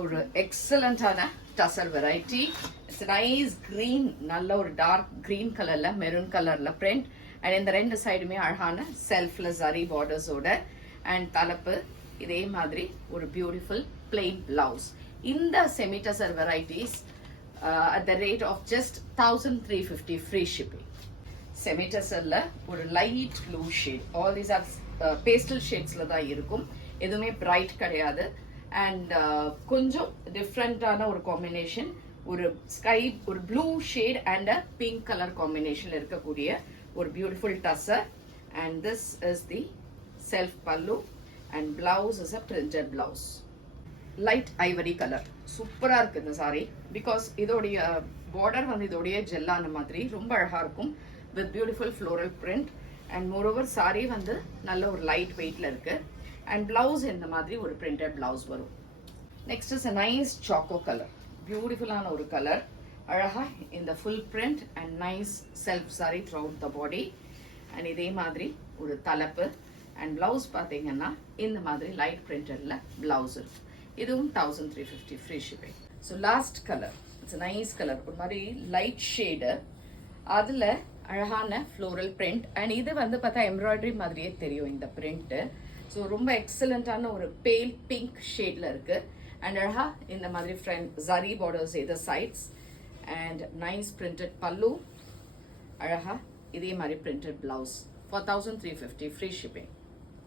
ஒரு எக்ஸலண்டான tussar variety. It's nice green, நல்ல ஒரு டார்க் கிரீன் கலர்ல மெரூன் கலர்ல பிரிண்ட். அண்ட் இந்த ரெண்டு சைடுமே அழகான செல்ஃப்ல ஜரி பார்டர்ஸோட. அண்ட் தலைப்பு இதே மாதிரி ஒரு பியூட்டிஃபுல் பிளெயின் பிளவுஸ். இந்த semi tussar varieties at the rate of just 1350 free shipping. Semi டசர்ல ஒரு light blue shade, all these are pastel ஷேட்ஸ்ல தான் இருக்கும், எதுவுமே பிரைட் கிடையாது. அண்ட் கொஞ்சம் டிஃப்ரெண்டான ஒரு காம்பினேஷன், ஒரு ஸ்கை, ஒரு blue shade and a pink colour காம்பினேஷன்ல இருக்கக்கூடிய ஒரு beautiful tussar. And this is the self pallu and blouse is a printed blouse. Light ivory colour, சூப்பரா இருக்கு இந்த சாரி. பிகாஸ் இதோடைய பார்டர் வந்து இதோடைய ஜெல்லான மாதிரி ரொம்ப அழகா இருக்கும் with beautiful floral print. And moreover sorry வந்து நல்ல ஒரு லைட் வெயிட்ல இருக்கு. அண்ட் பிளவுஸ் இந்த மாதிரி ஒரு பிரிண்டட் பிளவுஸ் வரும். Next is a nice choco colour, பியூட்டிஃபுல்லான ஒரு கலர். அழகா இந்த full print and nice self sari throughout the body. And இதே மாதிரி ஒரு தலைப்பு. அண்ட் பிளவுஸ் பார்த்தீங்கன்னா இந்த மாதிரி லைட் பிரிண்டட்ல பிளவுஸ் இருக்கு. இதுவும் 1350 free shipping. So last colour, it's nice colour, ஒரு மாதிரி லைட் ஷேடு, அதில் அழகான ஃப்ளோரல் பிரிண்ட். அண்ட் இது வந்து பார்த்தா எம்ப்ராய்டரி மாதிரியே தெரியும் இந்த பிரிண்ட்டு. ஸோ ரொம்ப எக்ஸலண்டான ஒரு பேல் பிங்க் ஷேட்ல இருக்கு. அண்ட் அழகா இந்த மாதிரி ஃப்ரண்ட் ஜரி பார்டர்ஸ் இது சைட்ஸ். அண்ட் நைஸ் பிரிண்டட் பல்லு, அழகா இதே மாதிரி printed blouse for 1350 free shipping.